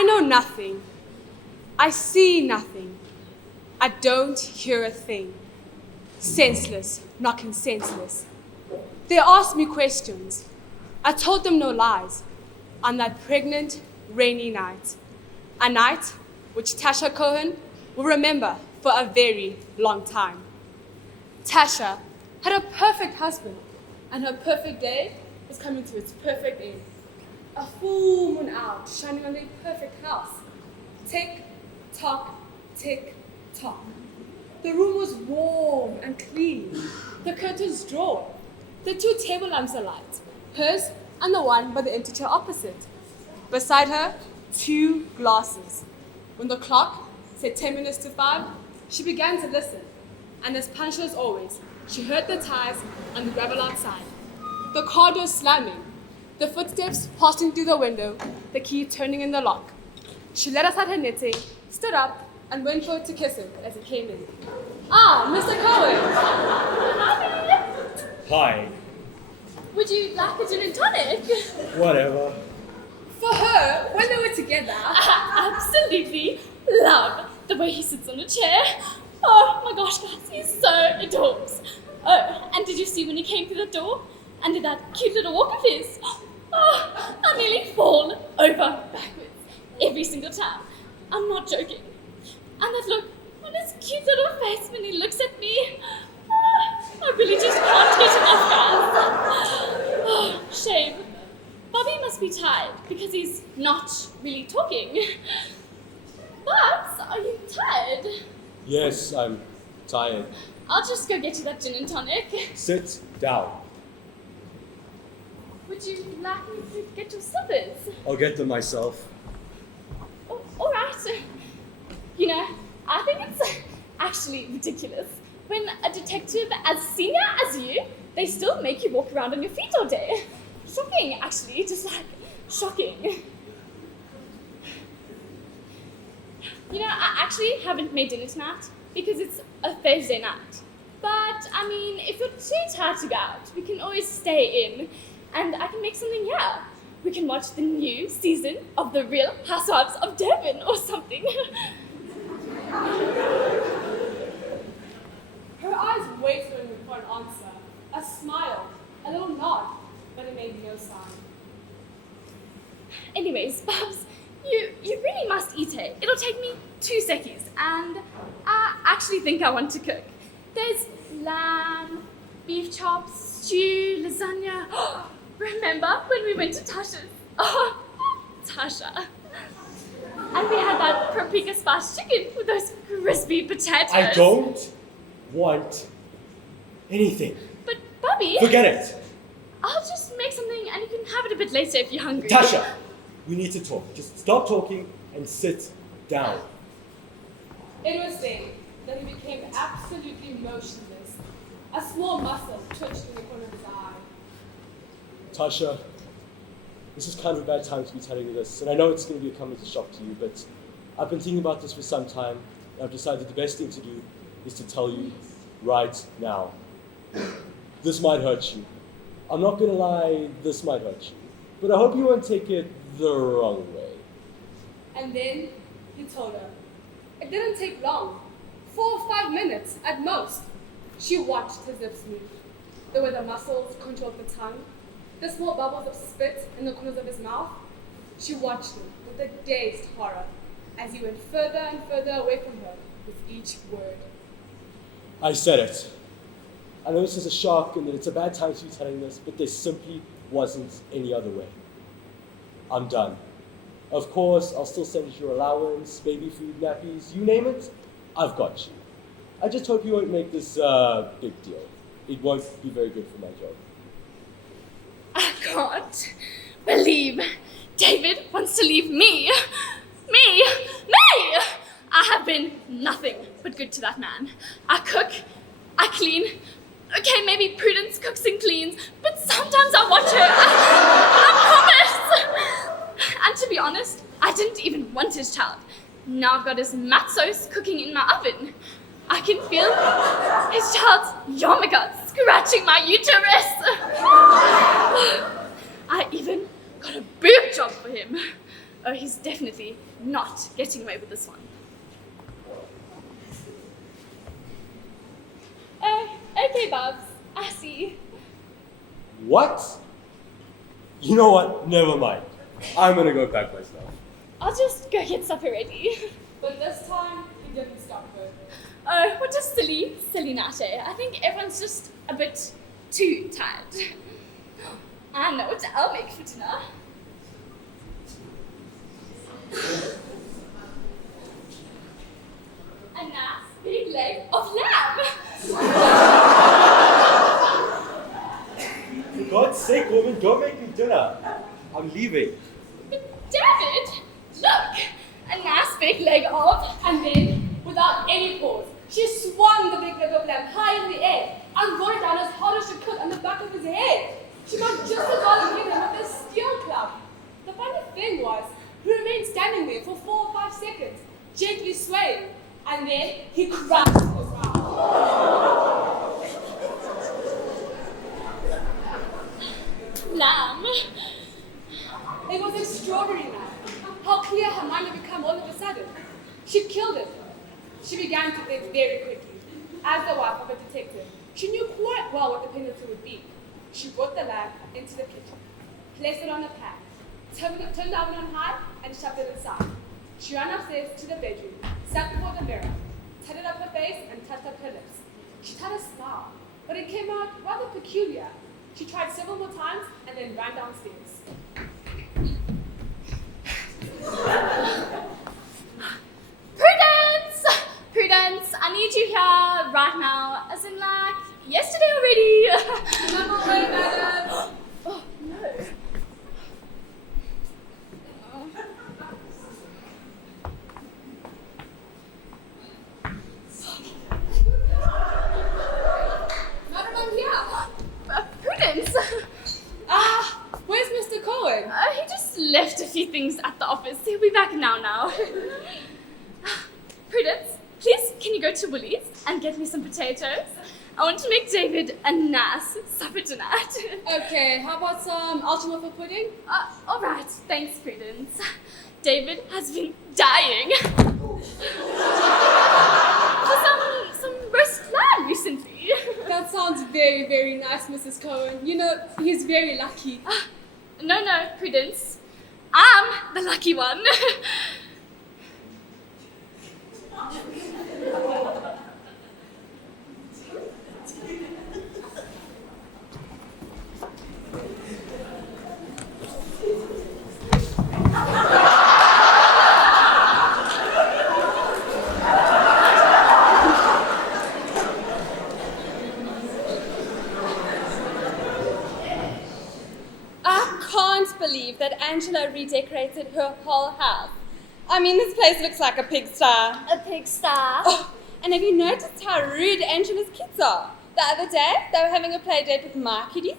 I know nothing. I see nothing. I don't hear a thing. Senseless, knocking senseless. They asked me questions. I told them no lies. On that pregnant, rainy night. A night which Tasha Cohen will remember for a very long time. Tasha had a perfect husband, and her perfect day was coming to its perfect end. A full moon out, shining on their perfect house. Tick, tock, tick, tock. The room was warm and clean. The curtains drawn. The 2 table lamps alight, hers and the one by the empty chair opposite. Beside her, 2 glasses. When the clock said 10 minutes to 5, she began to listen. And as punctual as always, she heard the tires on the gravel outside. The car door slamming, the footsteps passing through the window, the key turning in the lock. She let aside her knitting, stood up, and went forward to kiss him as he came in. Ah, Mr. Cohen! Hi. Would you like a gin and tonic? Whatever. For her, when they were together... Absolutely love the way he sits on a chair. Oh my gosh, guys, he's so adorbs. Oh, and did you see when he came through the door and did that cute little walk of his? Oh, I nearly fall over backwards every single time. I'm not joking. And that look on his cute little face when he looks at me. Oh, I really just can't get enough, guys. Oh, shame. Bobby must be tired because he's not really talking. But, are you tired? Yes, I'm tired. I'll just go get you that gin and tonic. Sit down. Would you like me to get your slippers? I'll get them myself. Oh, all right. You know, I think it's actually ridiculous. When a detective as senior as you, they still make you walk around on your feet all day. Shocking, actually, just like shocking. You know, I actually haven't made dinner tonight because it's a Thursday night. But, I mean, if you're too tired to go out, we can always stay in and I can make something here. We can watch the new season of The Real Housewives of Devon or something. Her eyes waited on him for an answer. A smile, a little nod, but it made no sign. Anyways, Babs, you really must eat it. It'll take me 2 seconds, and I actually think I want to cook. There's lamb, beef chops, stew, lasagna. Remember when we went to Tasha's? Oh, Tasha. And we had that paprika spiced chicken with those crispy potatoes. I don't want anything. But, Bobby... Forget it. I'll just make something and you can have it a bit later if you're hungry. Tasha, we need to talk. Just stop talking and sit down. It was then that he became absolutely motionless. A small muscle twitched in the corner of his eye. Tasha, this is kind of a bad time to be telling you this, and I know it's going to come as a shock to you, but I've been thinking about this for some time, and I've decided the best thing to do is to tell you right now. This might hurt you. I'm not going to lie, this might hurt you, but I hope you won't take it the wrong way. And then he told her. It didn't take long. 4 or 5 minutes at most. She watched his lips move. The way the muscles controlled the tongue, the small bubbles of spit in the corners of his mouth. She watched him with a dazed horror as he went further and further away from her with each word. I said it. I know this is a shock and that it's a bad time to be telling this, but there simply wasn't any other way. I'm done. Of course, I'll still send you your allowance, baby food, nappies, you name it, I've got you. I just hope you won't make this a big deal. It won't be very good for my job. I can't believe David wants to leave me. Me! I have been nothing but good to that man. I cook, I clean. Okay, maybe Prudence cooks and cleans, but sometimes I watch her. I promise. And to be honest, I didn't even want his child. Now I've got his matzos cooking in my oven. I can feel his child's yarmulke scratching my uterus. I even got a boob job for him. Oh, he's definitely not getting away with this one. Okay, Bubs. I see. What? You know what? Never mind. I'm gonna go pack my stuff. I'll just go get supper ready. But this time, he didn't stop her. Oh, what a silly night, eh? I think everyone's just a bit too tired. I know what I'll make for dinner. A nice big leg of lamb. For God's sake, woman, don't make me dinner. I'm leaving. But David, look, a nice big leg of, And then, without any pause, she swung the big leg of lamb high in the air and brought it down as hard as she could on the back of his head. She might just as well hit him with a steel club. The funny thing was, he remained standing there for 4 or 5 seconds, gently swaying, and then he crashed to the ground. lamb. It was extraordinary now, how clear her mind had become all of a sudden. She killed it. She began to think very quickly. As the wife of a detective, she knew quite well what the penalty would be. She brought the lamb into the kitchen, placed it on a pan, turned the oven on high, and shoved it aside. She ran upstairs to the bedroom, sat before the mirror, tatted up her face, and touched up her lips. She tried to smile, but it came out rather peculiar. She tried several more times and then ran downstairs. Prudence, I need you here right now, as in like yesterday already. On my way, madam. Oh, no. Madam, I'm here. Prudence. Where's Mr. Cohen? He just left a few things at the office. He'll be back now. Prudence, please can you go to Woolies and get me some potatoes? I want to make David a nice supper tonight. Okay, how about some ultimate pudding? All right, thanks, Prudence. David has been dying for some roast lamb recently. That sounds very, very nice, Mrs. Cohen. You know, he's very lucky. No, Prudence. I'm the lucky one. Believe that Angela redecorated her whole house. I mean, this place looks like a pigsty. A pigsty? Oh, and have you noticed how rude Angela's kids are? The other day, they were having a play date with my kiddies,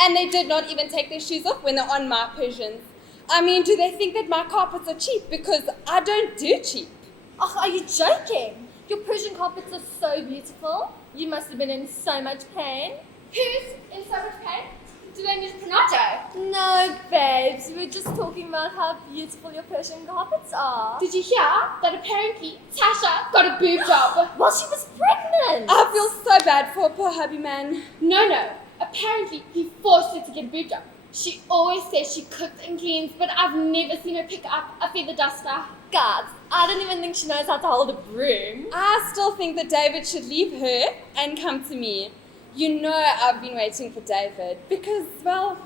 and they did not even take their shoes off when they're on my Persians. I mean, do they think that my carpets are cheap? Because I don't do cheap. Oh, are you joking? Your Persian carpets are so beautiful. You must have been in so much pain. Who's in so much pain? Do they need Panato? No, babes. We were just talking about how beautiful your Persian carpets are. Did you hear that apparently Tasha got a boob job? Well, she was pregnant. I feel so bad for a poor hubby man. No. Apparently he forced her to get a boob job. She always says she cooks and cleans, but I've never seen her pick up a feather duster. God, I don't even think she knows how to hold a broom. I still think that David should leave her and come to me. You know I've been waiting for David because, well,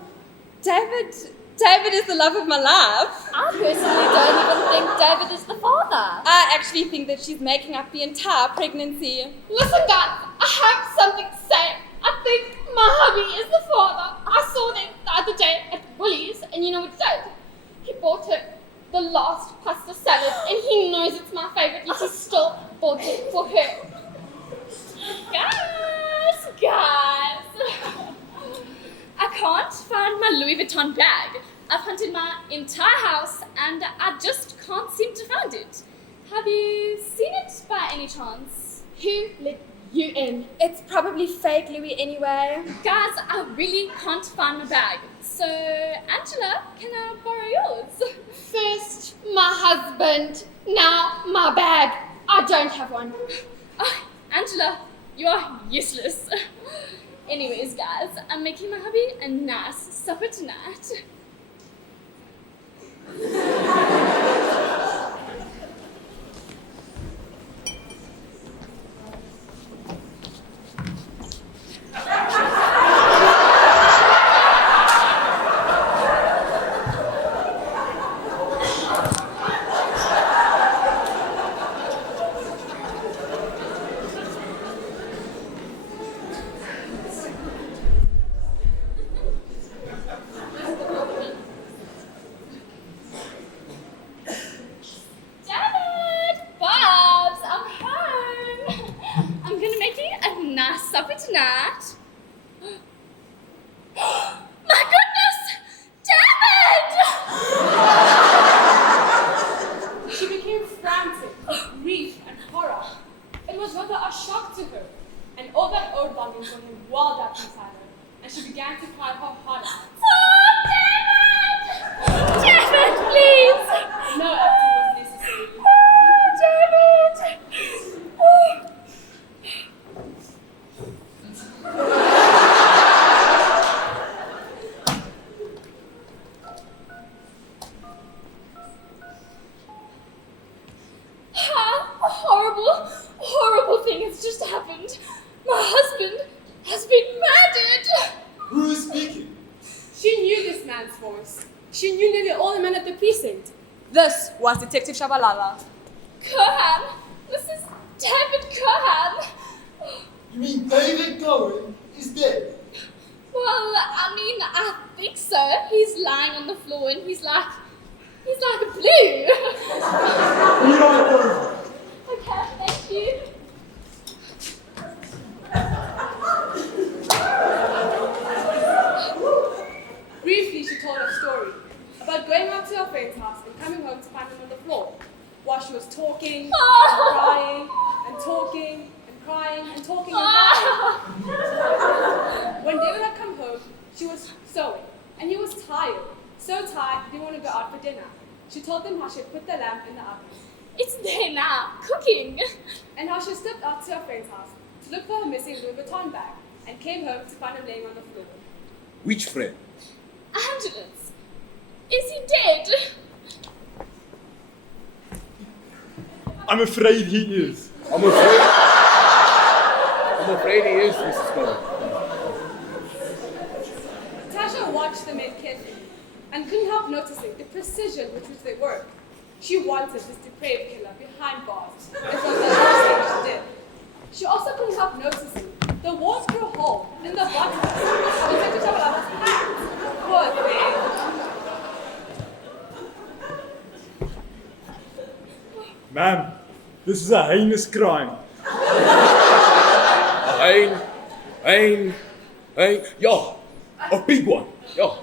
David is the love of my life. I personally don't even think David is the father. I actually think that she's making up the entire pregnancy. Listen, guys, I have something to say. I think my hubby is the father. I saw them the other day at Woolies, and you know what he did? He bought her the last pasta salad, and he knows it's my favourite, yet he still bought it for her. Guys! I can't find my Louis Vuitton bag. I've hunted my entire house and I just can't seem to find it. Have you seen it by any chance? Who let You in. It's probably fake Louis anyway. Guys, I really can't find my bag. So, Angela, can I borrow yours? First, my husband. Now, my bag. I don't have one. Oh, Angela, you are useless. Anyways, guys, I'm making my hubby a nice supper tonight. Was Detective Shabalala. Caron! This is David Caron! You mean David Caron is dead? Well, I think so. He's lying on the floor and he's like a blue. Be right over. Okay, thank you. Briefly, she told her story about going out to her friend's house and coming home to find him on the floor, while she was talking and crying and talking and crying and talking and crying. When David had come home, she was sewing, and he was tired, so tired he didn't want to go out for dinner. She told them how she had put the lamp in the oven. It's there now, cooking. And how she stepped out to her friend's house to look for her missing Louis Vuitton bag, and came home to find him laying on the floor. Which friend? Angela's. Is he dead? I'm afraid he is. I'm afraid he is, Mrs. Scholtz. Tasha watched the men carefully and couldn't help noticing the precision with which they worked. She wanted this depraved killer behind bars, as well as the last thing she did. She also couldn't help noticing the walls through a hole in the bottom of Detective Shabalala's pants. Poor thing. Ma'am, this is a heinous crime. Yeah, a big one, yeah.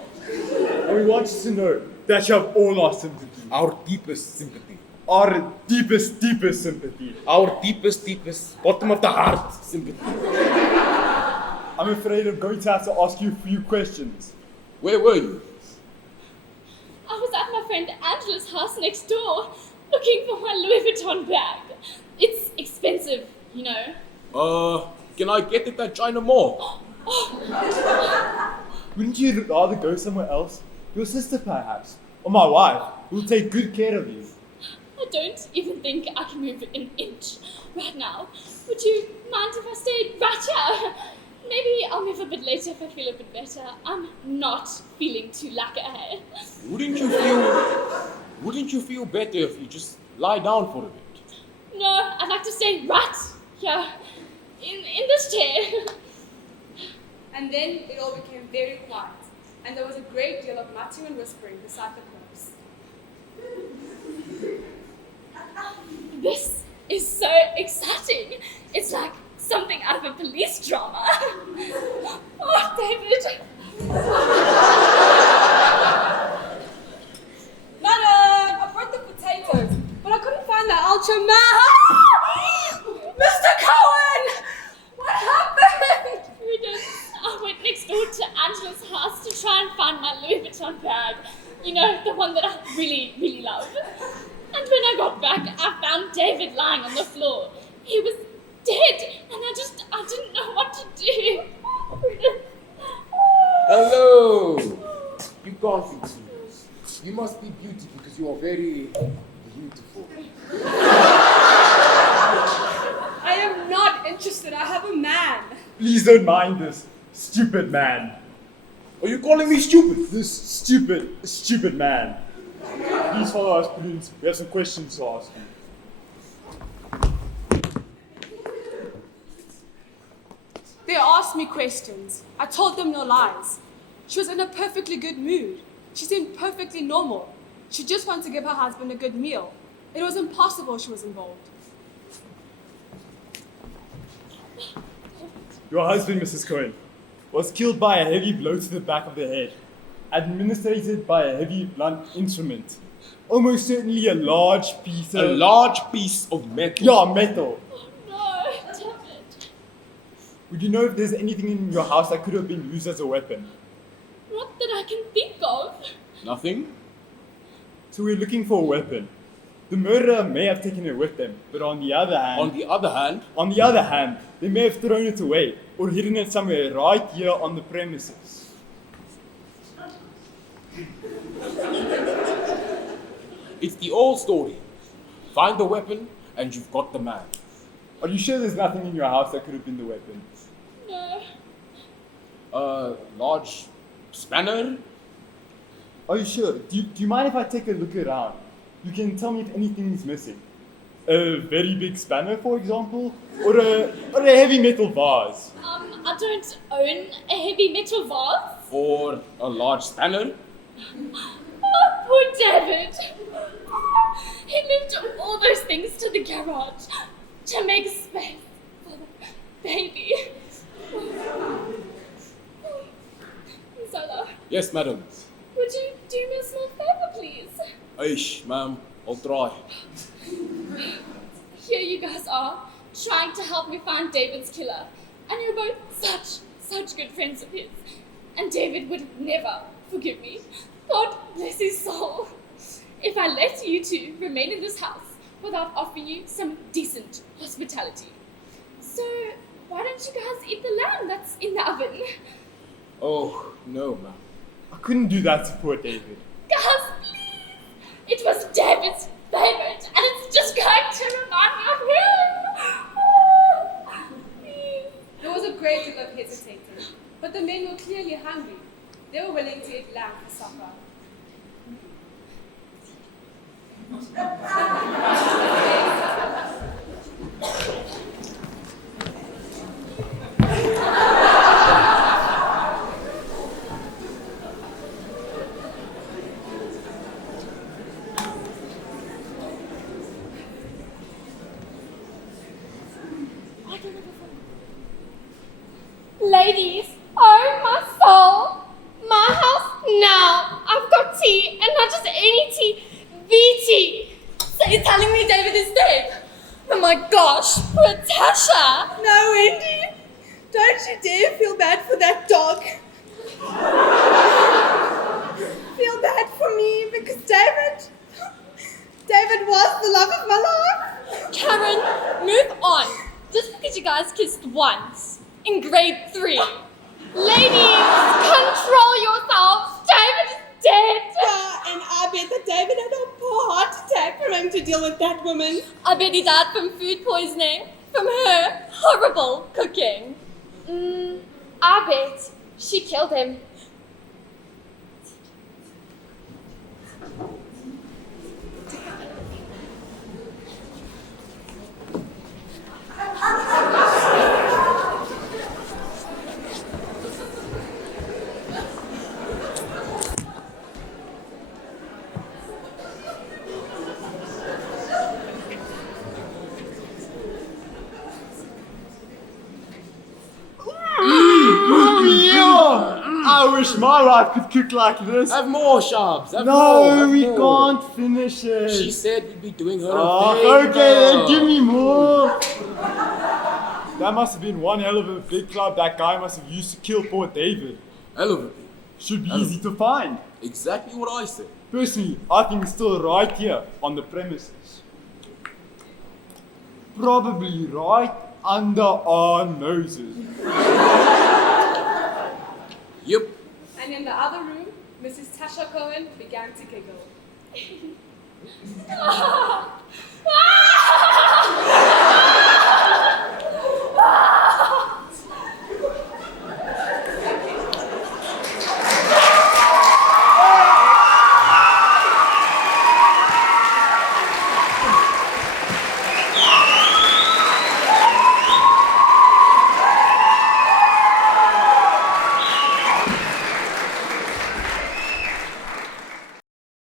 And we want you to know that you have all our sympathy. Our deepest sympathy. Our deepest sympathy. Our deepest, bottom of the heart sympathy. I'm afraid I'm going to have to ask you a few questions. Where were you? I was at my friend Angela's house next door, looking for my Louis Vuitton bag. It's expensive, you know. Can I get it at China Mall? Wouldn't you rather go somewhere else? Your sister, perhaps, or my wife, will take good care of you. I don't even think I can move an inch right now. Would you mind if I stayed right here? Maybe I'll move a bit later if I feel a bit better. I'm not feeling too lacquer. Wouldn't you feel better if you just lie down for a bit? No, I'd like to stay right here, in this chair. And then it all became very quiet, and there was a great deal of muttering and whispering beside the corpse. This is so exciting. It's like something out of a police drama. Oh, David. Madam, I brought the potatoes, but I couldn't find that ultra man. Mr. Cohen! one that I really, really love. And when I got back, I found David lying on the floor. He was dead, and I didn't know what to do. Hello! You can't be tears. You must be beautiful because you are very beautiful. I am not interested. I have a man. Please don't mind this stupid man. Are you calling me stupid? This stupid man. Please follow us, Prudence. We have some questions to ask you. They asked me questions. I told them no lies. She was in a perfectly good mood. She seemed perfectly normal. She just wanted to give her husband a good meal. It was impossible she was involved. Your husband, Mrs. Cohen, was killed by a heavy blow to the back of the head, administered by a heavy blunt instrument. Almost certainly a large piece of... A large piece of metal. Yeah, metal. No, David. Would you know if there's anything in your house that could have been used as a weapon? Not that I can think of. Nothing? So we're looking for a weapon. The murderer may have taken it with them, but on the other hand... On the other hand, they may have thrown it away or hidden it somewhere right here on the premises. it's the old story. Find the weapon and you've got the man. Are you sure there's nothing in your house that could have been the weapon? No. A large spanner? Are you sure? Do you mind if I take a look around? You can tell me if anything is missing. A very big spanner, for example? Or a heavy metal vase? I don't own a heavy metal vase. Or a large spanner? Oh, poor David. He moved all those things to the garage to make space for the baby. Zola, Yes, madam. would you do me a small favor, please? Aish, ma'am. I'll try. Here you guys are, trying to help me find David's killer. And you're both such good friends of his. And David would never forgive me. God bless his soul. If I let you two remain in this house without offering you some decent hospitality. So, why don't you guys eat the lamb that's in the oven? Oh, no, ma'am. I couldn't do that to poor David. Guys, please! It was David's favorite, and it's just going to remind me of him! Please. There was a great deal of hesitating, but the men were clearly hungry. They were willing to eat lamb for supper. Ladies, oh my soul, my house now. I've got tea, and not just any tea, the tea. So you're telling me David is dead? Oh my gosh, poor Tasha. No, Wendy. Don't you dare feel bad for that dog. Feel bad for me because David was the love of my life. Caron, move on. Just because you guys kissed once. In grade 3. Ladies, control yourselves. David is dead. Yeah, and I bet that David had a poor heart attack from having to deal with that woman. I bet he died from food poisoning. From her horrible cooking. I bet she killed him. I wish my wife could cook like this. Have more, Shabs. Have No, more. we can't finish it. She said we'd be doing her a Oh, favor. okay, then give me more. That must have been one hell of a big club that guy must have used to kill poor David. Hell of a thing. Should be easy to find. Exactly what I said. Personally, I think it's still right here on the premises. Probably right under our noses. Yep. And in the other room, Mrs. Tasha Cohen began to giggle.